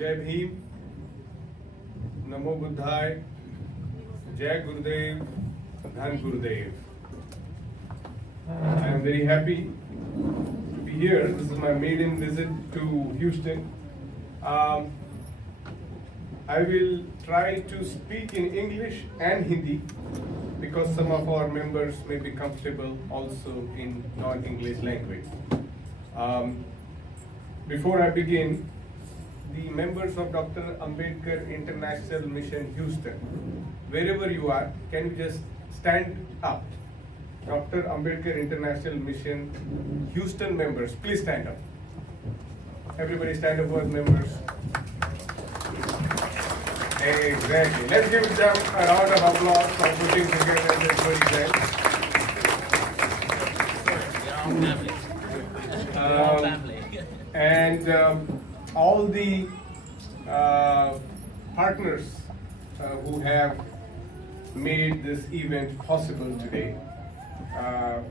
जय भीम, नमो बुद्धाय, जय गुरुदेव, धन गुरुदेव. I am very happy to be here. This is my maiden visit to Houston. I will try to speak in English and Hindi because some of our members may be comfortable also in non-English language. Before I begin, the members of Dr. Ambedkar International Mission Houston, wherever you are, can you just stand up? Dr. Ambedkar International Mission Houston members, please stand up. Everybody stand up for members. Exactly. Let's give them a round of applause for putting together this event. And all the partners who have made this event possible today,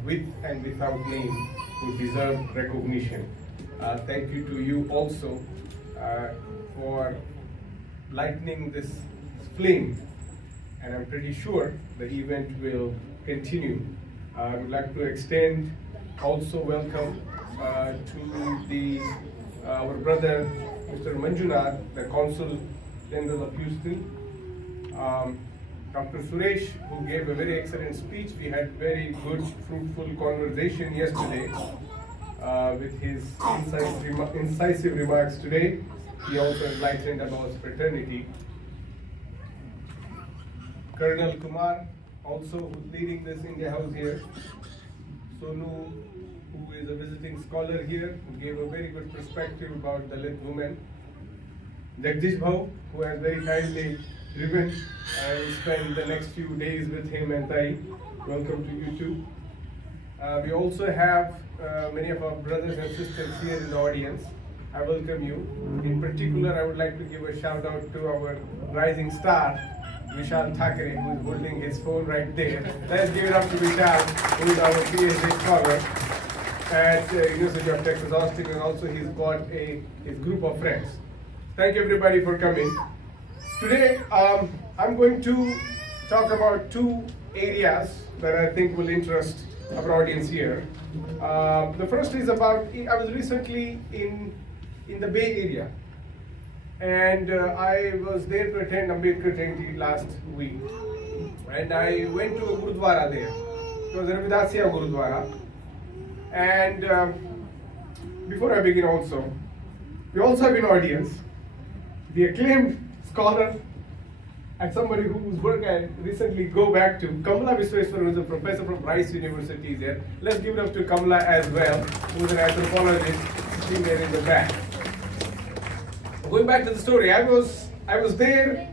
with and without name, who deserve recognition. Thank you to you also for lightening this flame, and I'm pretty sure the event will continue. I would like to extend also welcome to our brother Mr. Manjunath, the Consul General of Houston, Dr. Suraj, who gave a very excellent speech. We had very good, fruitful conversation yesterday with his incisive remarks today. He also enlightened about fraternity. Colonel Kumar, also who's leading this India House here. Sonu, who is a visiting scholar here, who gave a very good perspective about Dalit women. Jagdish Bhau, who has very kindly driven. I will spend the next few days with him and Tai. Welcome to you too. We also have many of our brothers and sisters here in the audience. I welcome you. In particular, I would like to give a shout out to our rising star, Vishal Thakre, who is holding his phone right there. Let's give it up to Vishal, who is our PhD scholar at University of Texas Austin, and also he's got his group of friends. Thank you everybody for coming. Today, I'm going to talk about two areas that I think will interest our audience here. The first is about, I was recently in the Bay Area, and I was there to attend Ambedkar Jayanti last week, and I went to a Gurudwara there. It was a Ravidasiya Gurudwara, and before I begin also, we also have an audience, the acclaimed scholar and somebody whose work I recently go back to, Kamala Visweswar, who is a professor from Rice University is here. Let's give it up to Kamala as well, who is an anthropologist sitting there in the back. Going back to the story, I was there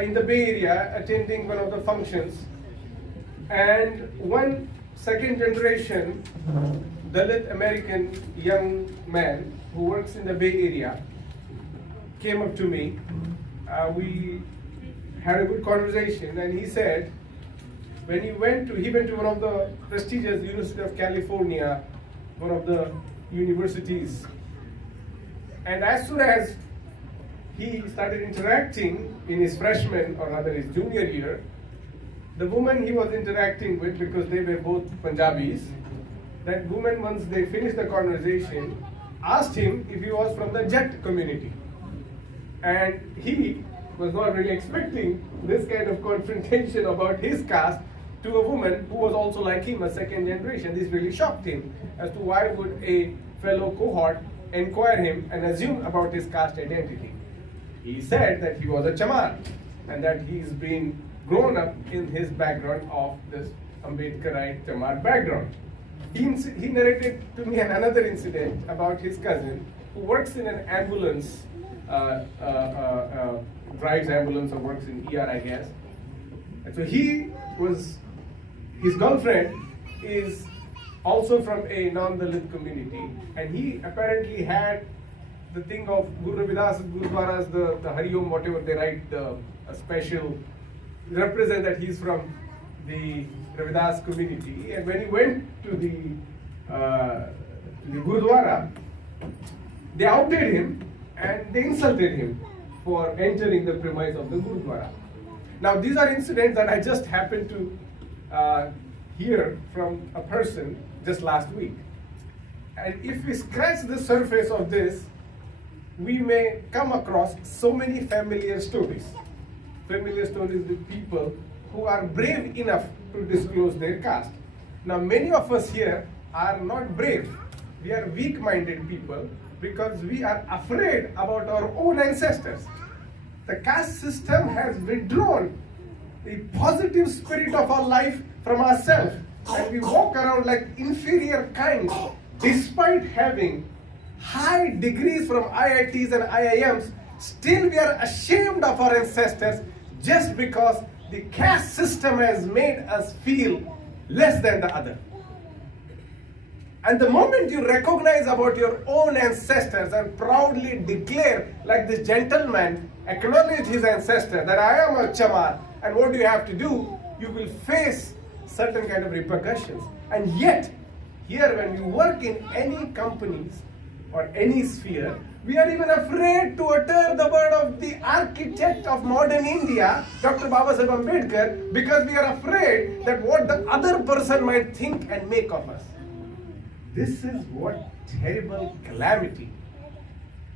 in the Bay Area attending one of the functions, and one second generation Dalit American young man who works in the Bay Area came up to me. We had a good conversation, and he said when he went to one of the prestigious University of California, one of the universities, and as soon as he started interacting in his freshman, or rather his junior year, the woman he was interacting with, because they were both Punjabis, that woman, once they finished the conversation, asked him if he was from the Jet community. And he was not really expecting this kind of confrontation about his caste to a woman who was also like him, a second generation. This really shocked him as to why would a fellow cohort inquire him and assume about his caste identity. He said that he was a chamar and that he's been grown up in his background of this Ambedkarite chamar background. He narrated to me another incident about his cousin who works in an ambulance, drives ambulance or works in ER, I guess. And so his girlfriend is also from a non-Dalit community, and he apparently had the thing of Guru Ravidas Gurudwaras, the Hari Om, whatever they write, a special represent that he's from the Ravidas community. And when he went to the Gurudwara, they outed him and they insulted him for entering the premise of the Gurudwara. Now these are incidents that I just happened to hear from a person just last week. And if we scratch the surface of this, we may come across so many familiar stories. Familiar stories with people who are brave enough to disclose their caste. Now many of us here are not brave. We are weak-minded people because we are afraid about our own ancestors. The caste system has withdrawn the positive spirit of our life from ourselves, and we walk around like inferior kinds despite having high degrees from IITs and IIMs. Still we are ashamed of our ancestors just because the caste system has made us feel less than the other. And the moment you recognize about your own ancestors and proudly declare, like this gentleman acknowledge his ancestor, that I am a Chamar, and what do you have to do? You will face certain kind of repercussions. And yet, here when we work in any companies or any sphere, we are even afraid to utter the word of the architect of modern India, Dr. Babasaheb Ambedkar, because we are afraid that what the other person might think and make of us. This is what terrible calamity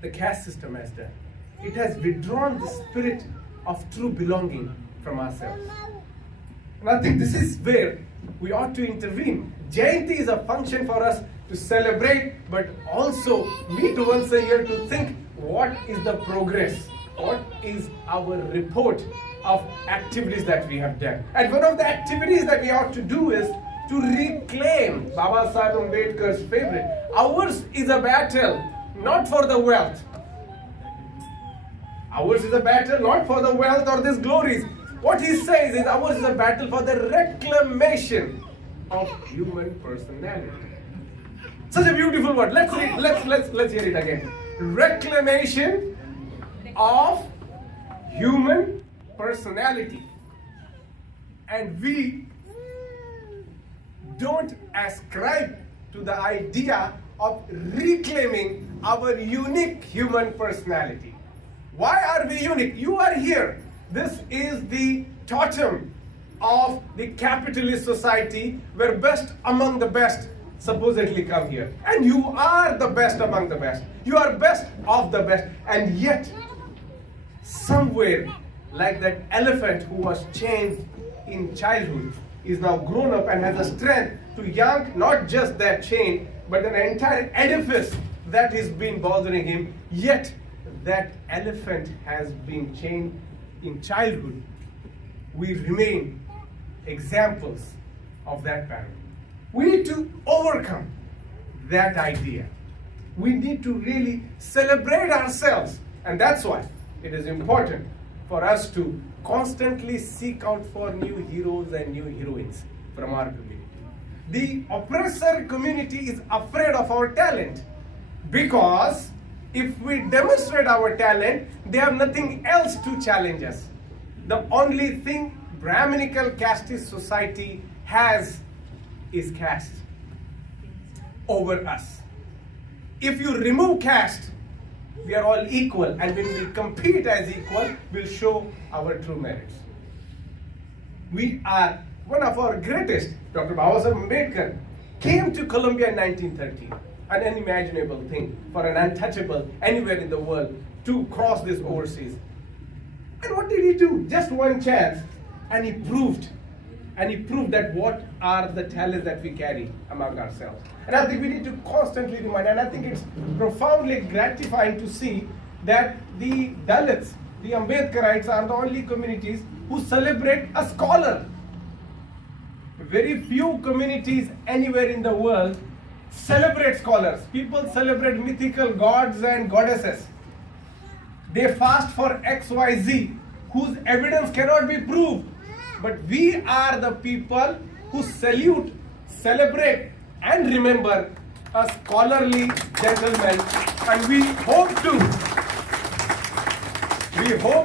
the caste system has done. It has withdrawn the spirit of true belonging from ourselves. And I think this is where we ought to intervene. Jayanti is a function for us to celebrate, but also meet once a year to think what is the progress, what is our report of activities that we have done. And one of the activities that we ought to do is to reclaim Babasaheb Ambedkar's favorite. Ours is a battle not for the wealth. Ours is a battle not for the wealth or these glories. What he says is ours is a battle for the reclamation of human personality. Such a beautiful word. Let's hear it again. Reclamation of human personality. And we don't ascribe to the idea of reclaiming our unique human personality. Why are we unique? You are here. This is the totem of the capitalist society where best among the best supposedly come here. And you are the best among the best. You are best of the best. And yet, somewhere, like that elephant who was chained in childhood, is now grown up and has the strength to yank not just that chain, but an entire edifice that is been bothering him. Yet, that elephant has been chained in childhood. We remain examples of that pattern. We need to overcome that idea. We need to really celebrate ourselves. And that's why it is important for us to constantly seek out for new heroes and new heroines from our community. The oppressor community is afraid of our talent because if we demonstrate our talent, they have nothing else to challenge us. The only thing Brahminical casteist society has is caste over us. If you remove caste, we are all equal, and when we compete as equal, we'll show our true merits. We are one of our greatest, Dr. Babasaheb Ambedkar, came to Colombia in 1930. An unimaginable thing for an untouchable anywhere in the world to cross this overseas. And what did he do? Just one chance, and he proved that what are the talents that we carry among ourselves. And I think we need to constantly remind, and I think it's profoundly gratifying to see that the Dalits, the Ambedkarites, are the only communities who celebrate a scholar. Very few communities anywhere in the world celebrate scholars. People celebrate mythical gods and goddesses. They fast for XYZ, whose evidence cannot be proved. But we are the people who salute, celebrate, and remember a scholarly gentleman, and we hope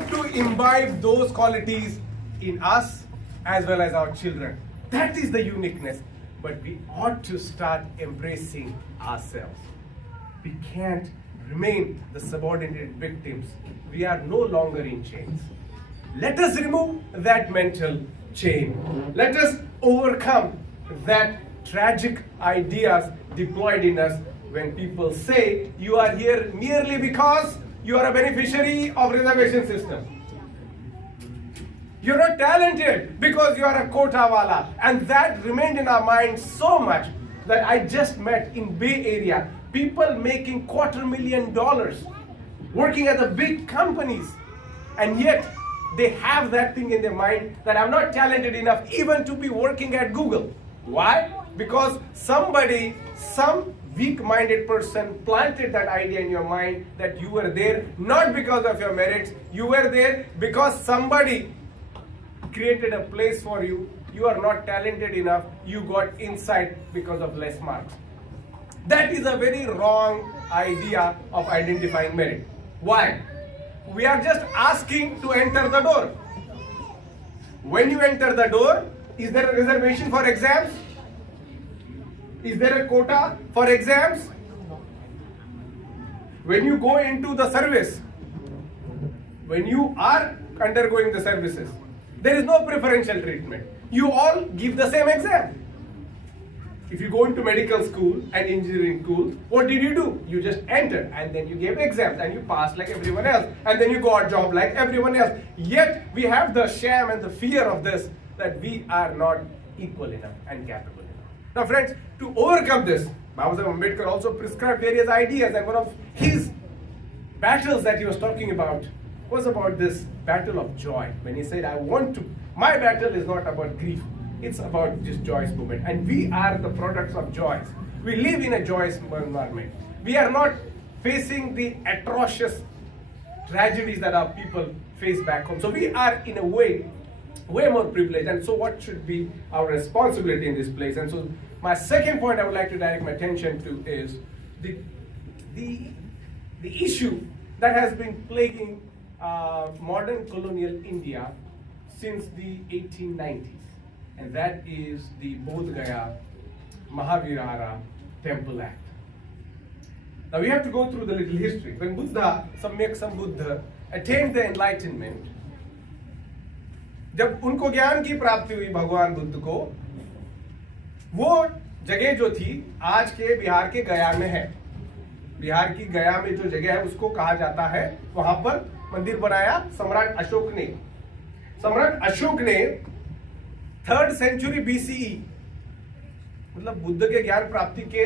to imbibe those qualities in us as well as our children. That is the uniqueness. But we ought to start embracing ourselves. We can't remain the subordinate victims. We are no longer in chains. Let us remove that mental chain. Let us overcome that tragic ideas deployed in us when people say you are here merely because you are a beneficiary of reservation system. You're not talented because you are a quota wala. And that remained in our minds so much that I just met in Bay Area people making $250,000 working at the big companies, and yet they have that thing in their mind that I'm not talented enough even to be working at Google. Why? Because somebody, some weak-minded person planted that idea in your mind that you were there not because of your merits, you were there because somebody created a place for you. You are not talented enough, you got inside because of less marks. That is a very wrong idea of identifying merit. Why? We are just asking to enter the door. When you enter the door, is there a reservation for exams? Is there a quota for exams? When you go into the service, when you are undergoing the services, there is no preferential treatment. You all give the same exam. If you go into medical school and engineering school, what did you do? You just entered and then you gave exams and you passed like everyone else, and then you got a job like everyone else. Yet we have the sham and the fear of this, that we are not equal enough and capable enough. Now friends, to overcome this, Baba Saheb Ambedkar also prescribed various ideas, and one of his battles that he was talking about was about this battle of joy. When he said, my battle is not about grief, it's about this joyous movement. And we are the products of joys. We live in a joyous environment. We are not facing the atrocious tragedies that our people face back home. So we are in a way more privileged. And so what should be our responsibility in this place? And so my second point I would like to direct my attention to is the issue that has been plaguing modern colonial India since the 1890s, and that is the Bodh Gaya Mahavirara Temple Act. Now we have to go through the little history. When Buddha, Samyak Sambuddha, attained the enlightenment, जब उनको ज्ञान की प्राप्ति हुई भगवान बुद्ध को, वो जगह जो थी आज के बिहार के गया में है. बिहार की गया में जो जगह है उसको कहा जाता है, वहां पर मंदिर बनाया सम्राट अशोक ने. सम्राट अशोक ने 3rd century BCE, मतलब बुद्ध के ज्ञान प्राप्ति के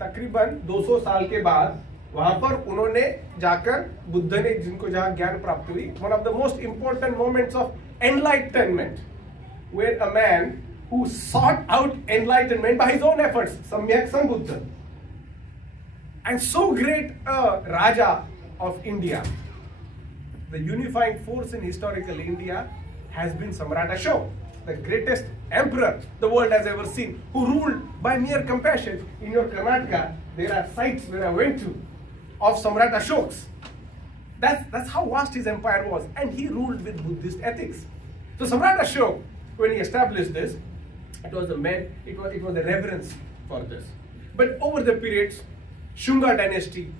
तकरीबन 200 साल के बाद वहां पर उन्होंने जाकर बुद्ध ने जिनको जहां ज्ञान प्राप्त हुई, one of the most important moments of enlightenment, where a man who sought out enlightenment by his own efforts, Samyak Sambuddha, and so great a Raja of India, the unifying force in historical India has been Samrat Ashok, the greatest emperor the world has ever seen, who ruled by mere compassion. In your Karnataka, there are sites where I went to of Samrat Ashok's. That's how vast his empire was, and he ruled with Buddhist ethics. So Samrat Ashok, when he established this, it was a reverence for this. But over the periods, Shunga dynasty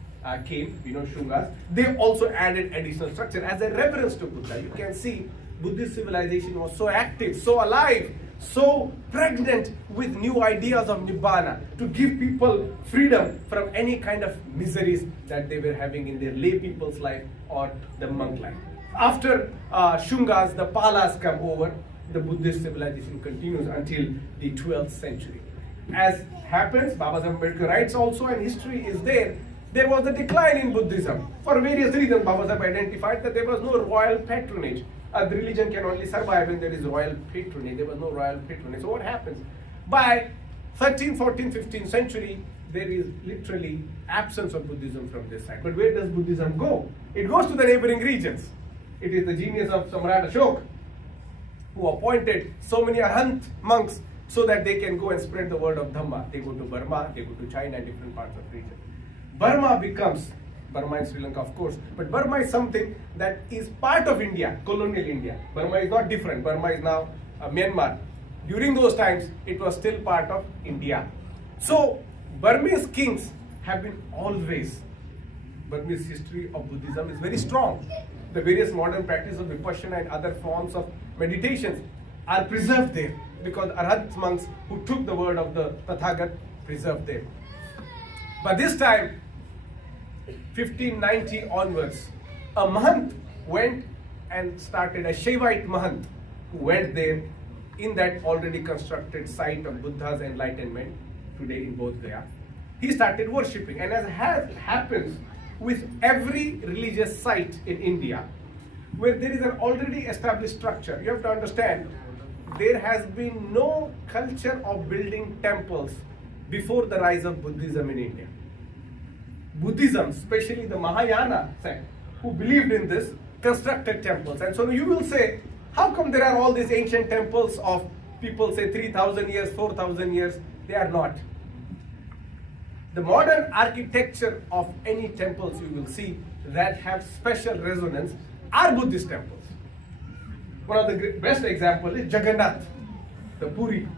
came, Shungas. They also added additional structure as a reverence to Buddha. You can see Buddhist civilization was so active, so alive, so pregnant with new ideas of Nibbana, to give people freedom from any kind of miseries that they were having in their lay people's life or the monk life. After Shungas, the Palas come over, the Buddhist civilization continues until the 12th century. As happens, Baba Saheb Ambedkar writes also, and history is there was a decline in Buddhism. For various reasons, Baba Saheb identified that there was no royal patronage. A religion can only survive when there is royal patronage. There was no royal patronage. So what happens? By 13th, 14th, 15th century, there is literally absence of Buddhism from this side. But where does Buddhism go? It goes to the neighboring regions. It is the genius of Samrat Ashok, who appointed so many Arhat monks so that they can go and spread the word of Dhamma. They go to Burma, they go to China and different parts of the region. Burma in Sri Lanka, of course, but Burma is something that is part of India, colonial India. Burma is not different. Burma is now Myanmar. During those times, it was still part of India. So Burmese kings have been always Burmese history of Buddhism is very strong. The various modern practices of Vipassana and other forms of meditations are preserved there because Arhat monks who took the word of the Tathagat preserved them. But this time, 1590 onwards, a Mahant went and started, a Shaivite Mahant who went there in that already constructed site of Buddha's enlightenment today in Bodh Gaya. He started worshipping, and as happens with every religious site in India, where there is an already established structure, you have to understand, there has been no culture of building temples before the rise of Buddhism in India. Buddhism, especially the Mahayana sect, who believed in this, constructed temples. And so you will say, how come there are all these ancient temples of people say 3,000 years, 4,000 years? They are not. The modern architecture of any temples you will see that have special resonance are Buddhist temples. One of the best example is Jagannath, the Puri.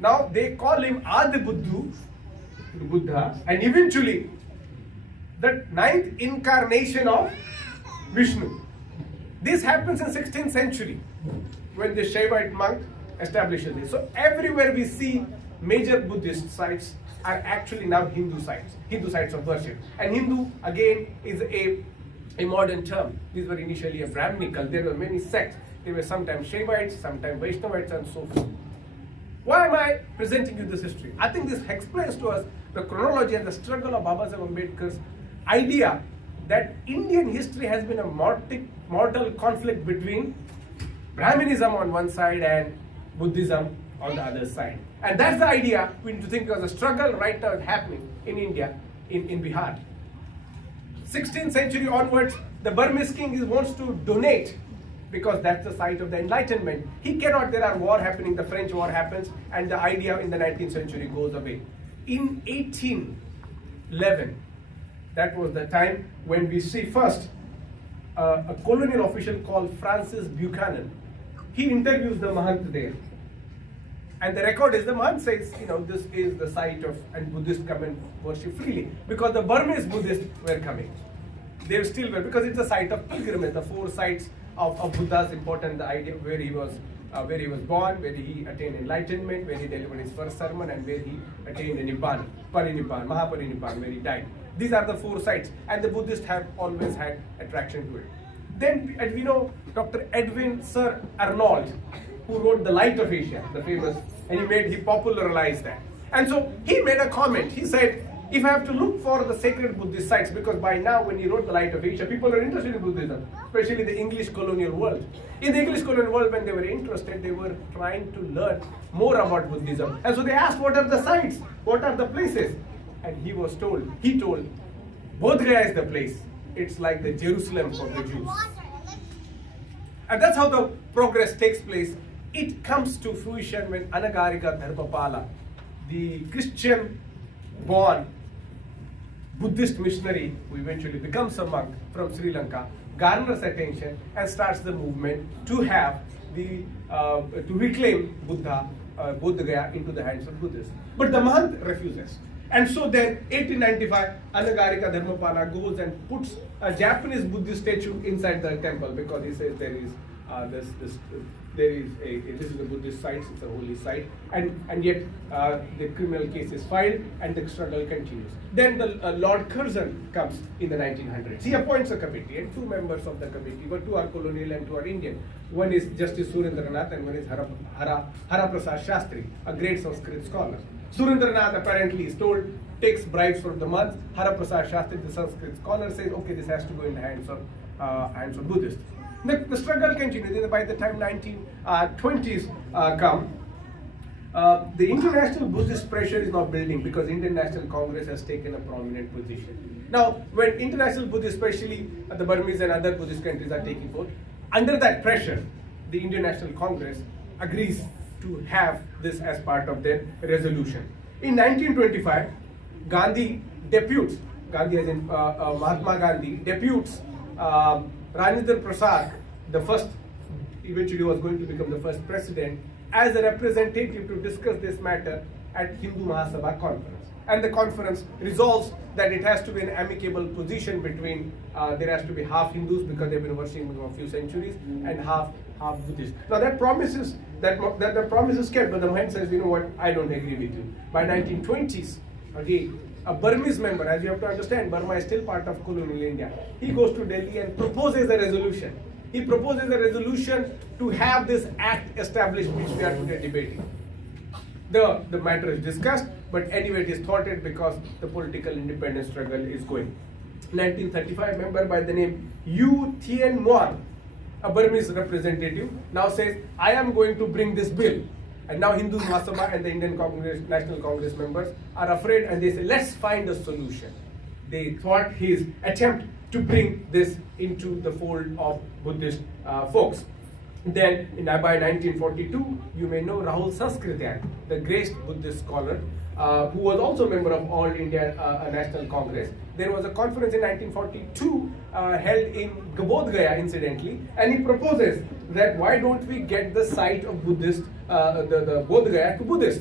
Now they call him Adi Buddha, and eventually the 9th incarnation of Vishnu. This happens in 16th century when the Shaivite monk establishes this. So everywhere we see major Buddhist sites are actually now Hindu sites of worship. And Hindu again is a modern term. These were initially a Brahminical. There were many sects. They were sometimes Shaivites, sometimes Vaishnavites, and so forth. Why am I presenting you this history? I think this explains to us the chronology and the struggle of Baba Saheb Ambedkar's idea that Indian history has been a mortal conflict between Brahminism on one side and Buddhism on the other side. And that's the idea we need to think of. The struggle right now is happening in India, in Bihar. 16th century onwards, the Burmese king wants to donate because that's the site of the Enlightenment. He cannot, there are war happening, the French war happens, and the idea in the 19th century goes away. In 1811, that was the time when we see first a colonial official called Francis Buchanan. He interviews the Mahant there. And the record is the Mahant says, this is the site of, and Buddhists come and worship freely. Because the Burmese Buddhists were coming. They still were, because it's a site of pilgrimage, the 4 sites of Buddha's important, the idea where he was born, where he attained enlightenment, where he delivered his first sermon, and where he attained Nibbana, Parinibban, Mahaparinibban, where he died. These are the 4 sites, and the Buddhists have always had attraction to it. Then, as we know, Dr. Edwin Sir Arnold, who wrote The Light of Asia, the famous, and he popularized that. And so he made a comment. He said, if I have to look for the sacred Buddhist sites, because by now when he wrote The Light of Asia, people are interested in Buddhism, especially the English colonial world. In the English colonial world, when they were interested, they were trying to learn more about Buddhism. And so they asked, what are the sites? What are the places? And he told, Bodh Gaya is the place. It's like the Jerusalem for the Jews. And that's how the progress takes place. It comes to fruition when Anagarika Dharmapala, the Christian-born Buddhist missionary who eventually becomes a monk from Sri Lanka, garners attention and starts the movement to have to reclaim Bodh Gaya into the hands of Buddhists. But the Mahant refuses. And so then, 1895, Anagarika Dharmapala goes and puts a Japanese Buddhist statue inside the temple because he says there is this is a Buddhist site, it's a holy site, and yet the criminal case is filed and the struggle continues. Then the Lord Curzon comes in the 1900s. He appoints a committee, and 2 members of the committee, but 2 are colonial and 2 are Indian. One is Justice Surendranath and one is Hara Prasad Shastri, a great Sanskrit scholar. Surendranath apparently is told, takes bribes from the monks. Hara Prasad Shastri, the Sanskrit scholar, says, okay, this has to go in the hands of Buddhists. The struggle continues. By the time 1920s come, the international Buddhist pressure is now building because Indian National Congress has taken a prominent position. Now, when international Buddhists, especially the Burmese and other Buddhist countries are taking vote, under that pressure, the Indian National Congress agrees to have this as part of their resolution. In 1925, Gandhi as in Mahatma Gandhi, deputes Rajendra Prasad, the first, eventually was going to become the first president, as a representative to discuss this matter at Hindu Mahasabha conference. and the conference resolves that it has to be an amicable position between, there has to be half Hindus because they've been worshipping for a few centuries, and half Buddhists. Now that promises that the promise is kept, but the Mahant says, you know what, I don't agree with you. By 1920s, again, a Burmese member, as you have to understand, Burma is still part of colonial India. He goes to Delhi and proposes a resolution. He proposes a resolution to have this act established, which we are today debating. The matter is discussed, but anyway it is thwarted because the political independence struggle is going. 1935, member by the name U Thien Muar, a Burmese representative, now says, I am going to bring this bill. And now Hindus Mahasabha and the Indian National Congress members are afraid, and they say, let's find a solution. They thwart his attempt to bring this into the fold of Buddhist folks. Then, by 1942, you may know Rahul Sankrityan, the great Buddhist scholar, who was also a member of All India National Congress. There was a conference in 1942 held in Bodh Gaya, incidentally, and he proposes that why don't we get the site of Buddhist, the Bodh Gaya to Buddhist.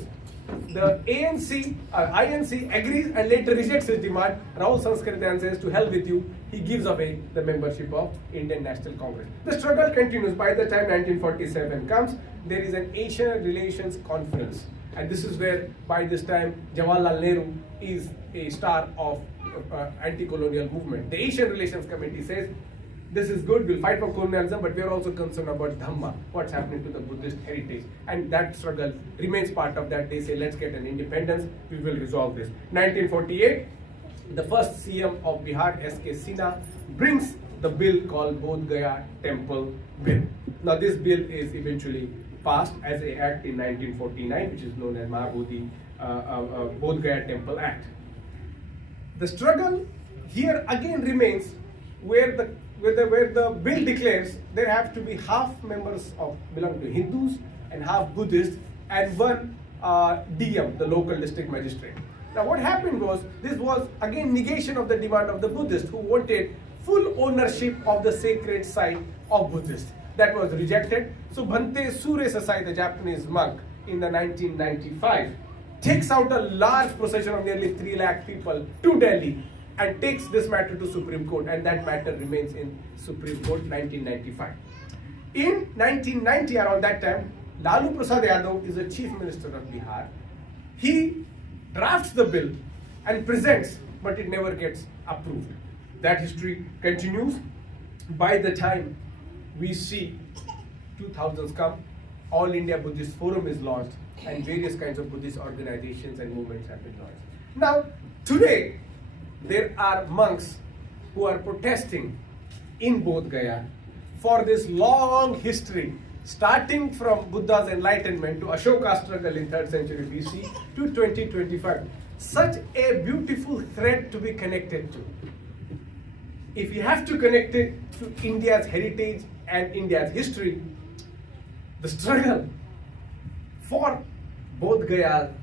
The INC agrees and later rejects his demand. Rahul Sankrityan says, to hell with you. He gives away the membership of Indian National Congress. The struggle continues. By the time 1947 comes, there is an Asian Relations Conference. And this is where, by this time, Jawaharlal Nehru is a star of anti-colonial movement. The Asian Relations Committee says, this is good, we'll fight for colonialism, but we're also concerned about Dhamma, what's happening to the Buddhist heritage. And that struggle remains part of that. They say, let's get an independence, we will resolve this. 1948, the first CM of Bihar, S.K. Sinha, brings the bill called Bodh Gaya Temple Bill. Now this bill is eventually passed as an act in 1949, which is known as Mahabodhi Bodh Gaya Temple Act. The struggle here again remains where the bill declares there have to be half members belong to Hindus and half Buddhists, and one DM, the local district magistrate. Now what happened was, this was again negation of the demand of the Buddhists, who wanted full ownership of the sacred site of Buddhists. That was rejected. So Bhante Sure Sasai, the Japanese monk, in the 1995, takes out a large procession of nearly 3 lakh people to Delhi and takes this matter to Supreme Court, and that matter remains in Supreme Court 1995. In 1990, around that time, Lalu Prasad Yadav is the Chief Minister of Bihar. He drafts the bill and presents, but it never gets approved. That history continues. By the time we see 2000s come, All India Buddhist Forum is launched, and various kinds of Buddhist organizations and movements have been launched. Now, today, there are monks who are protesting in Bodh Gaya for this long history, starting from Buddha's enlightenment to Ashoka's struggle in 3rd century BC to 2025. Such a beautiful thread to be connected to. If you have to connect it to India's heritage and India's history, the struggle for Bodh Gaya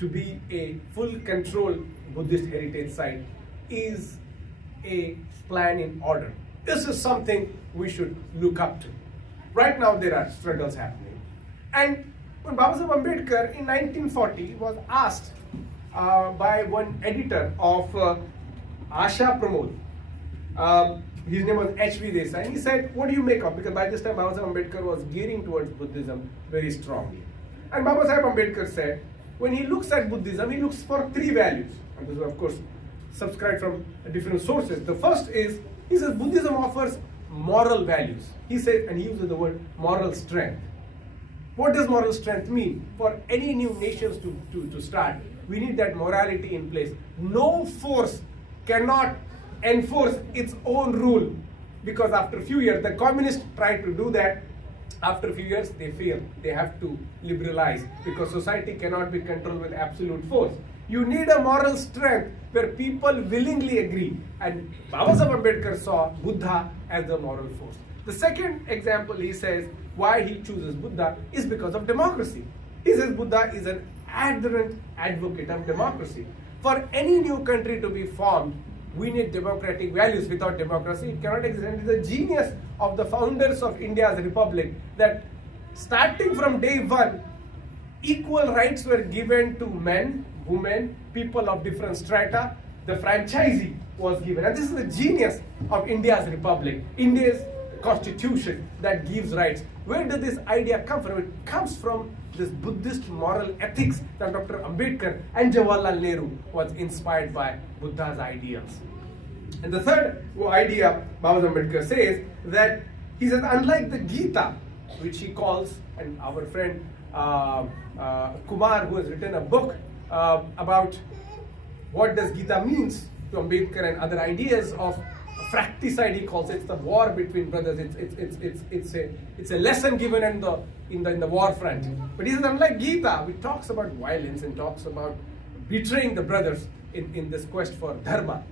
to be a full control Buddhist heritage site is a plan in order. This is something we should look up to. Right now there are struggles happening. And when Babasaheb Ambedkar in 1940 was asked by one editor of Asha Pramod, his name was H.V. Desai, and he said, what do you make of? Because by this time Babasaheb Ambedkar was gearing towards Buddhism very strongly. And Babasaheb Ambedkar said, when he looks at Buddhism, he looks for 3 values. And this is of course subscribed from different sources. The first is, he says, Buddhism offers moral values. He says, and he uses the word moral strength. What does moral strength mean? For any new nations to start, we need that morality in place. No force cannot enforce its own rule, because after a few years, the communists tried to do that. After a few years, they fail. They have to liberalize, because society cannot be controlled with absolute force. You need a moral strength where people willingly agree. And Babasaheb Ambedkar saw Buddha as the moral force. The second example, he says, why he chooses Buddha is because of democracy. He says Buddha is an adherent advocate of democracy. For any new country to be formed, we need democratic values. Without democracy, it cannot exist. And it is the genius of the founders of India's republic that starting from day one, Equal rights were given to men, women, people of different strata. The franchisee was given. And this is the genius of India's republic, India's constitution that gives rights. Where does this idea come from? It comes from this Buddhist moral ethics that Dr. Ambedkar and Jawaharlal Nehru was inspired by Buddha's ideals. And the third idea Baba Ambedkar says that he says, unlike the Gita, which he calls, and our friend Kumar, who has written a book about what does Gita means to Ambedkar and other ideas of fratricide, he calls it. It's the war between brothers. It's a lesson given in the war front. But he says, unlike Gita, which talks about violence and talks about betraying the brothers in this quest for dharma,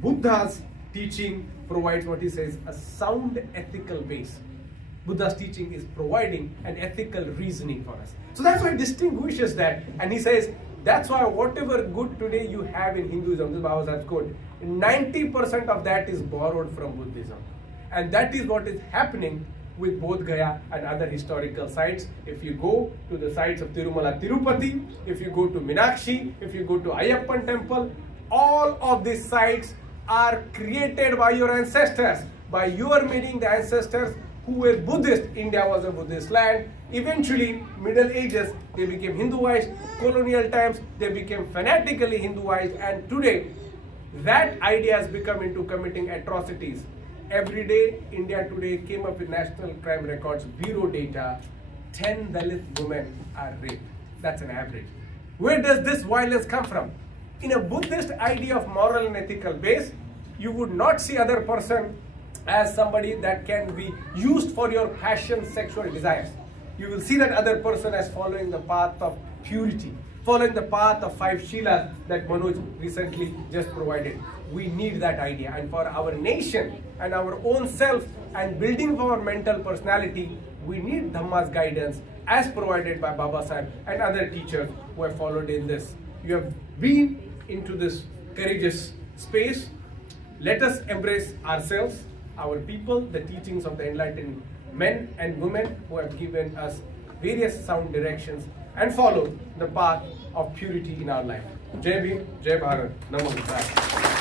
Buddha's teaching provides what he says a sound ethical base. Buddha's teaching is providing an ethical reasoning for us. So that's why he distinguishes that. And he says, that's why whatever good today you have in Hinduism, this is Baba Sahib's quote, 90% of that is borrowed from Buddhism. And that is what is happening with Bodh Gaya and other historical sites. If you go to the sites of Tirumala Tirupati, if you go to Meenakshi, if you go to Ayyappan temple, all of these sites are created by your ancestors, by your meeting the ancestors who were Buddhist. India was a Buddhist land. Eventually, Middle Ages, they became Hinduized. Colonial times, they became fanatically Hinduized. And today, that idea has become into committing atrocities. Every day, India today came up with National Crime Records Bureau data, 10 Dalit women are raped. That's an average. Where does this violence come from? In a Buddhist idea of moral and ethical base, you would not see other person as somebody that can be used for your passion, sexual desires. You will see that other person as following the path of purity, following the path of 5 Shilas that Manoj recently just provided. We need that idea. And for our nation and our own self and building our mental personality, we need Dhamma's guidance as provided by Baba Sahib and other teachers who have followed in this. You have been into this courageous space. Let us embrace ourselves, our people, the teachings of the enlightened men and women who have given us various sound directions and follow the path of purity in our life. Jai Bhim, Jai Bharat, Namo Buddhaya.